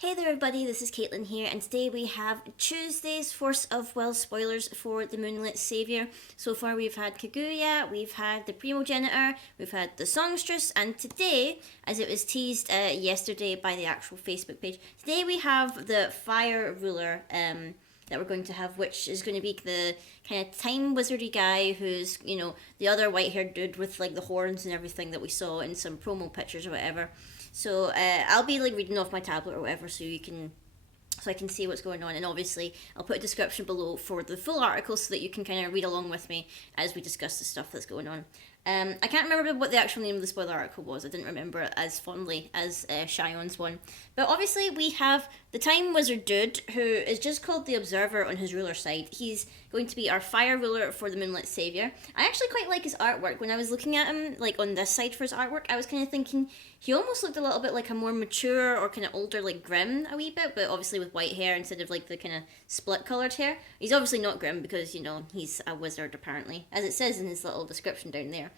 Hey there everybody, this is Caitlin here, and today we have Tuesday's Force of Will spoilers for the Moonlit Savior. So far we've had Kaguya, we've had the Primogenitor, we've had the Songstress, and today, as it was teased yesterday by the actual Facebook page, today we have the Fire Ruler that we're going to have, which is going to be the kind of time wizardy guy who's, the other white-haired dude with like the horns and everything that we saw in some promo pictures or whatever. So I'll be like reading off my tablet or whatever, so I can see what's going on. And obviously, I'll put a description below for the full article so that you can kind of read along with me as we discuss the stuff that's going on. I can't remember what the actual name of the spoiler article was. I didn't remember it as fondly as Shion's one. But obviously, we have the Time Wizard dude, who is just called the Observer on his ruler side. He's going to be our fire ruler for the Moonlit Savior. I actually quite like his artwork. When I was looking at him, like on this side for his artwork, I was kind of thinking he almost looked a little bit like a more mature or kind of older, like Grim a wee bit, but obviously with white hair instead of like the kind of split coloured hair. He's obviously not Grim because, he's a wizard apparently, as it says in his little description down there.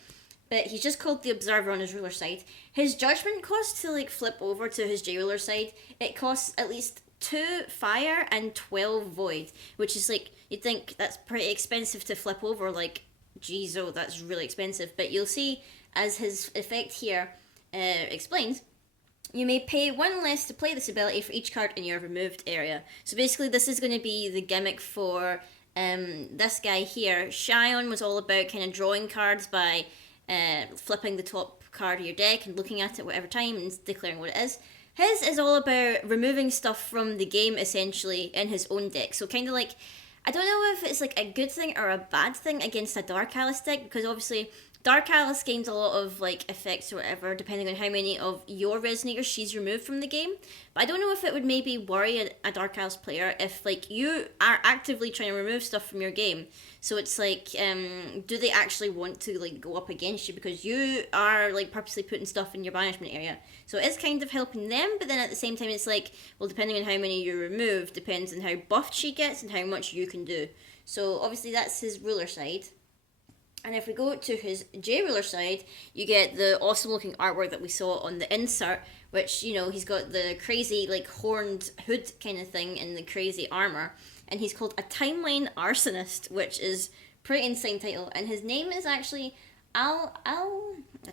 But he's just called the Observer on his ruler side. His judgment cost to like flip over to his J ruler side, it costs at least 2 fire and 12 void, which is like, you'd think that's pretty expensive to flip over, like, geez, oh, that's really expensive. But you'll see, as his effect here explains, you may pay 1 less to play this ability for each card in your removed area. So basically this is going to be the gimmick for this guy here. Shion was all about kind of drawing cards by flipping the top card of your deck and looking at it whatever time and declaring what it is. His is all about removing stuff from the game, essentially, in his own deck. So kind of like, I don't know if it's like a good thing or a bad thing against a Dark Alice deck, because obviously Dark Alice gains a lot of like effects or whatever, depending on how many of your resonators she's removed from the game. But I don't know if it would maybe worry a Dark Alice player if like you are actively trying to remove stuff from your game. So it's like, do they actually want to like go up against you because you are like purposely putting stuff in your banishment area? So it's kind of helping them, but then at the same time it's like, well, depending on how many you remove depends on how buffed she gets and how much you can do. So obviously that's his ruler side. And if we go to his J ruler side, you get the awesome looking artwork that we saw on the insert, which, he's got the crazy like horned hood kind of thing and the crazy armor. And he's called a Timeline Arsonist, which is pretty insane title. And his name is actually I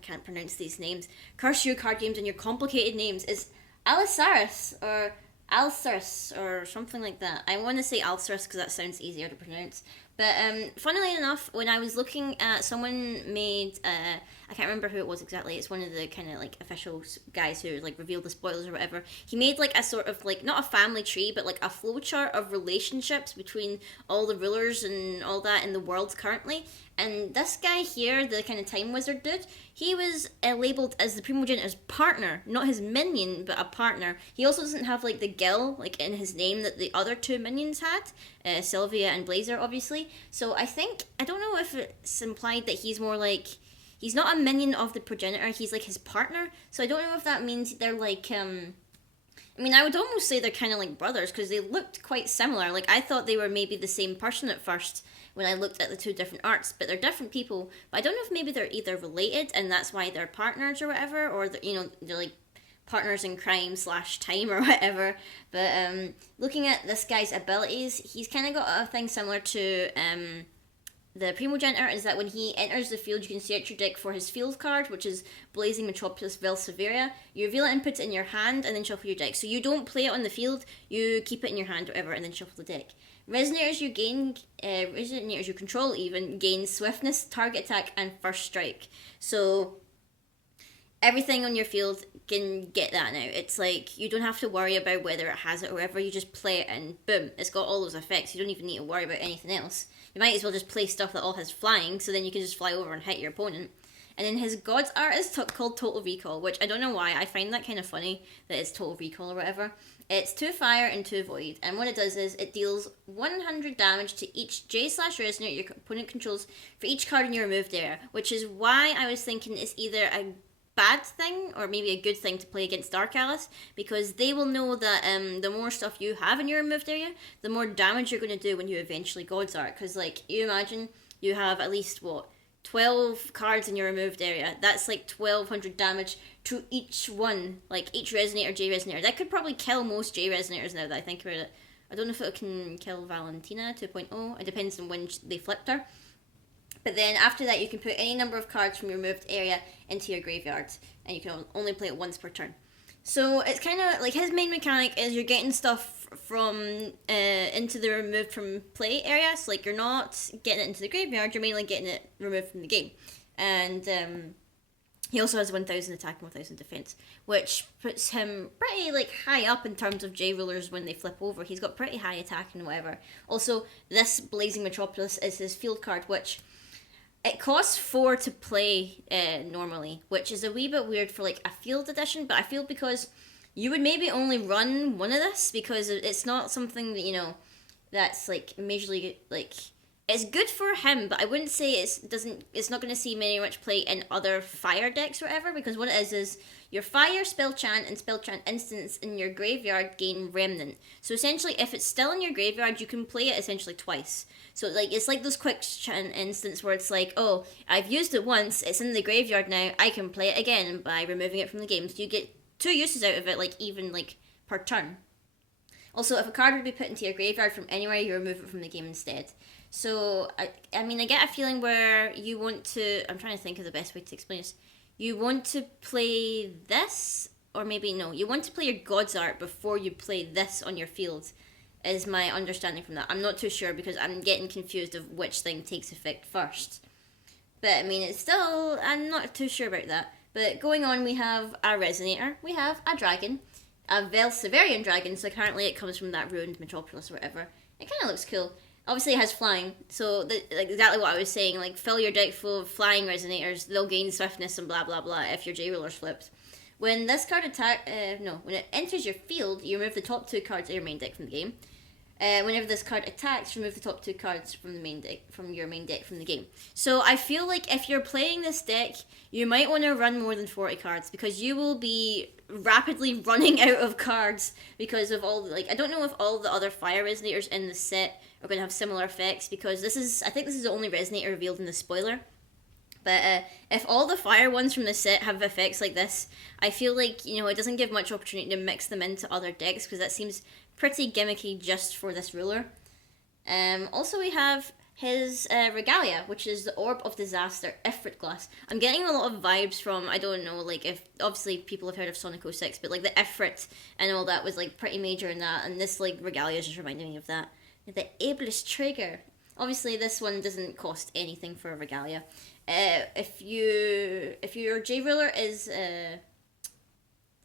can't pronounce these names. Curse you, card games, and your complicated names. Is Alisaris or Alcerus or something like that. I want to say Alcerus because that sounds easier to pronounce. But funnily enough, when I was looking at, someone made, I can't remember who it was exactly, it's one of the kind of like official guys who like revealed the spoilers or whatever. He made like a sort of like, not a family tree, but like a flowchart of relationships between all the rulers and all that in the world currently. And this guy here, the kind of time wizard dude, he was labeled as the Primogenitor's partner, not his minion, but a partner. He also doesn't have like the Gil like in his name that the other 2 minions had, Sylvia and Blazer, obviously. So I don't know if it's implied that he's more like, he's not a minion of the progenitor, he's like his partner. So I don't know if that means they're like, I mean, I would almost say they're kind of like brothers because they looked quite similar. Like, I thought they were maybe the same person at first when I looked at the 2 different arts, but they're different people. But I don't know if maybe they're either related and that's why they're partners or whatever, or they're like partners in crime / time or whatever. But looking at this guy's abilities, he's kind of got a thing similar to the Primogenitor, is that when he enters the field, you can search your deck for his field card, which is Blazing Metropolis Vel Severia. You reveal it and put it in your hand, and then shuffle your deck. So you don't play it on the field, you keep it in your hand, or whatever, and then shuffle the deck. Resonators you control even, gain Swiftness, Target Attack, and First Strike. So everything on your field can get that now. It's like, you don't have to worry about whether it has it or whatever, you just play it and boom, it's got all those effects. You don't even need to worry about anything else. You might as well just play stuff that all has flying, so then you can just fly over and hit your opponent. And then his God's art is called Total Recall, which I don't know why, I find that kind of funny that it's Total Recall or whatever. It's 2 fire and 2 void, and what it does is it deals 100 damage to each J/Resonator your opponent controls for each card in your removed area, which is why I was thinking it's either a bad thing or maybe a good thing to play against Dark Alice, because they will know that the more stuff you have in your removed area, the more damage you're going to do when you eventually God's Art. Because like, you imagine you have at least 12 cards in your removed area. That's like 1200 damage to each one, like each Resonator, J Resonator. That could probably kill most J Resonators now that I think about it. I don't know if it can kill Valentina 2.0. It depends on when they flipped her. But then after that, you can put any number of cards from your removed area into your graveyard, and you can only play it once per turn. So it's kind of like his main mechanic is you're getting stuff from into the removed from play area. So like you're not getting it into the graveyard, you're mainly getting it removed from the game. And he also has 1000 attack and 1000 defense, which puts him pretty like high up in terms of J rulers when they flip over. He's got pretty high attack and whatever. Also, this Blazing Metropolis is his field card, which it costs 4 to play normally, which is a wee bit weird for like a field edition, but I feel because you would maybe only run one of this because it's not something that, you know, that's like majorly like, it's good for him, but I wouldn't say it's not going to see much play in other fire decks or whatever, because what it is your fire, spell chant, and spell chant instance in your graveyard gain remnant. So essentially, if it's still in your graveyard, you can play it essentially twice. So like it's like those quick chant instance where it's like, oh, I've used it once, it's in the graveyard now, I can play it again by removing it from the game. So you get 2 uses out of it, like even like per turn. Also, if a card would be put into your graveyard from anywhere, you remove it from the game instead. So, I mean, I get a feeling where you want to... I'm trying to think of the best way to explain this. You want to play this, or maybe no. You want to play your God's Art before you play this on your field, is my understanding from that. I'm not too sure because I'm getting confused of which thing takes effect first. But, I mean, it's still... I'm not too sure about that. But going on, we have a Resonator. We have a Dragon. A Velseverian Dragon, so apparently it comes from that ruined Metropolis or whatever. It kind of looks cool. Obviously, it has flying, so like exactly what I was saying. Like, fill your deck full of flying Resonators. They'll gain swiftness and blah blah blah if your J Ruler's flipped. When this card when it enters your field, you remove the top 2 cards of your main deck from the game. Whenever this card attacks, remove the top 2 cards from the main deck from your main deck from the game. So I feel like if you're playing this deck, you might want to run more than 40 cards because you will be rapidly running out of cards because of all I don't know if all the other fire Resonators in the set are going to have similar effects because I think this is the only Resonator revealed in the spoiler. But if all the fire ones from the set have effects like this, I feel like, you know, it doesn't give much opportunity to mix them into other decks because that seems pretty gimmicky just for this ruler. Also, we have his Regalia, which is the Orb of Disaster, Ifrit Glass. I'm getting a lot of vibes from, I don't know, like, if obviously people have heard of Sonic 06, but like the Ifrit and all that was like pretty major in that, and this like Regalia is just reminding me of that. The Ableist Trigger. Obviously, this one doesn't cost anything for a Regalia. If your J Ruler is let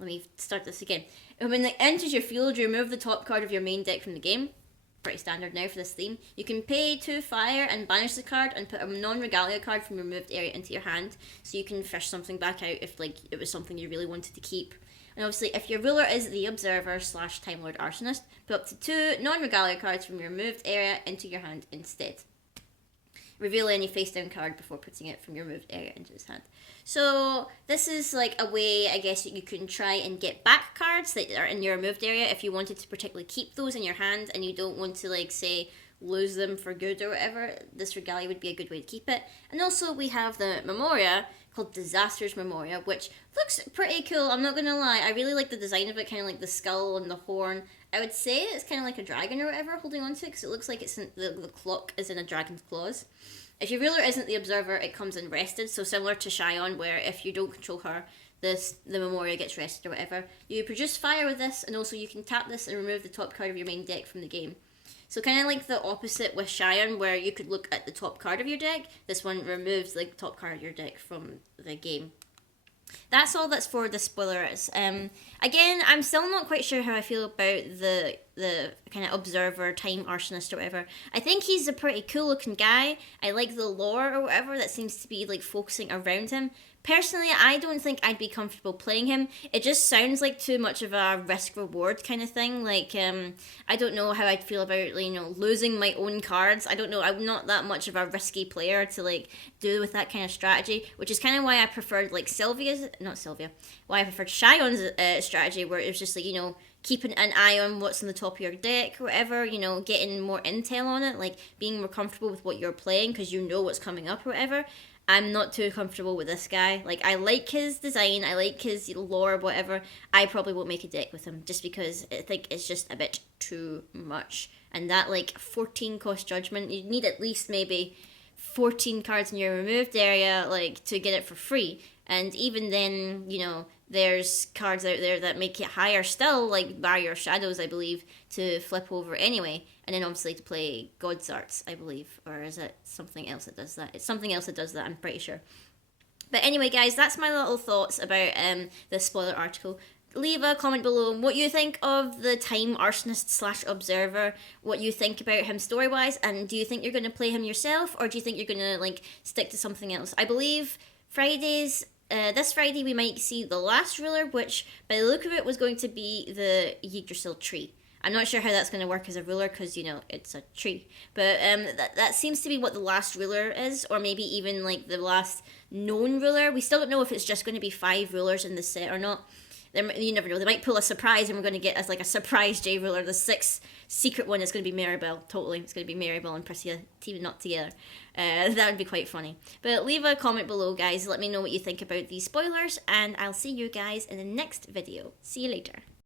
me start this again. When it enters your field, you remove the top card of your main deck from the game. Pretty standard now for this theme. You can pay 2 fire and banish the card and put a non-Regalia card from your removed area into your hand, so you can fish something back out if like it was something you really wanted to keep. And obviously, if your ruler is the Observer / Time Lord Arsonist, put up to 2 non-Regalia cards from your removed area into your hand instead. Reveal any face-down card before putting it from your removed area into his hand. So this is like a way, I guess, that you can try and get back cards that are in your removed area if you wanted to particularly keep those in your hand and you don't want to, like, say, lose them for good or whatever. This Regalia would be a good way to keep it. And also we have the Memoria called Disaster's Memoria, which looks pretty cool. I'm not gonna lie, I really like the design of it, kind of like the skull and the horn. I would say it's kind of like a dragon or whatever holding on to it, because it looks like it's the clock is in a dragon's claws. If your ruler isn't the Observer, it comes in rested, so similar to Shion, where if you don't control her, the Memoria gets rested or whatever. You produce fire with this, and also you can tap this and remove the top card of your main deck from the game. So kind of like the opposite with Shion, where you could look at the top card of your deck. This one removes the top card of your deck from the game. That's all that's for the spoilers. Again, I'm still not quite sure how I feel about the kind of Observer, Time Arsonist or whatever. I think he's a pretty cool looking guy. I like the lore or whatever that seems to be like focusing around him. Personally, I don't think I'd be comfortable playing him. It just sounds like too much of a risk-reward kind of thing. Like, I don't know how I'd feel about, you know, losing my own cards. I don't know. I'm not that much of a risky player to, like, do with that kind of strategy, which is kind of why I preferred, like, why I preferred Shion's strategy, where it was just, like, you know, keeping an eye on what's on the top of your deck or whatever, you know, getting more intel on it, like, being more comfortable with what you're playing because you know what's coming up or whatever. I'm not too comfortable with this guy. Like, I like his design, I like his lore, whatever. I probably won't make a deck with him just because I think it's just a bit too much. And that, like, 14 cost judgment, you need at least maybe 14 cards in your removed area, like, to get it for free. And even then, you know, there's cards out there that make it higher still, like Barrier Shadows, I believe, to flip over anyway. And then obviously to play God's Arts, I believe. Or is it something else that does that? It's something else that does that, I'm pretty sure. But anyway, guys, that's my little thoughts about the spoiler article. Leave a comment below what you think of the Time Arsonist / Observer, what you think about him story-wise, and do you think you're going to play him yourself, or do you think you're going to, like, stick to something else? I believe Fridays... this Friday we might see the last ruler, which by the look of it was going to be the Yggdrasil tree. I'm not sure how that's going to work as a ruler because, you know, it's a tree. But that seems to be what the last ruler is, or maybe even like the last known ruler. We still don't know if it's just going to be 5 rulers in the set or not. You never know. They might pull a surprise and we're going to get as like a surprise J ruler. The 6th secret one is going to be Maribel. Totally. It's going to be Maribel and Priscilla teaming up together. That would be quite funny. But leave a comment below, guys. Let me know what you think about these spoilers. And I'll see you guys in the next video. See you later.